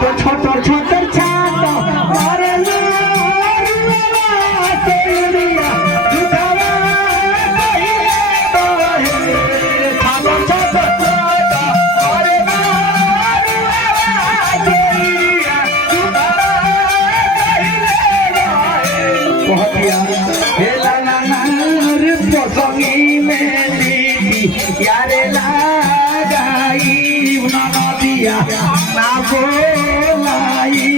तो छोट छोट छात अरे यारे लगाई ना दिया ना बोलाई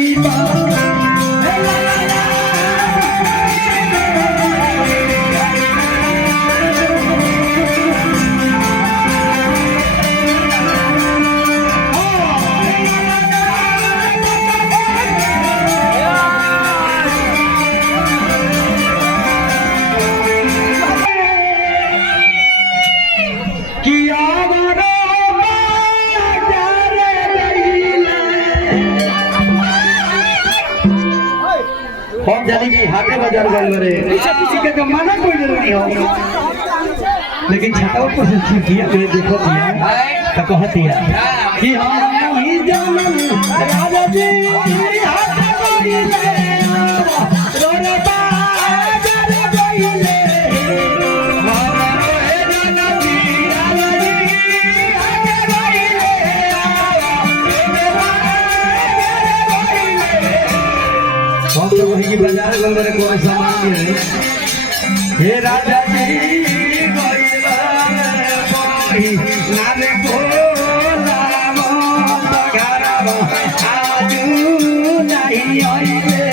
हम जानी कि हाटे बाजार गल रे पीछे के तो माना कोई जरूरी हो लेकिन छाता पर से छिपिया के देखो दिया तो कहती है कि हम नहीं जानन राजा जी हाटे गइले रोरे बाजार गइले मारा रे राजा जी हाटे गइले हम तो वही की बाजार गल मेरे को सामान नहीं हे राजा जी गइला कोई नारे बोला मत घरवा आजू नहीं आइले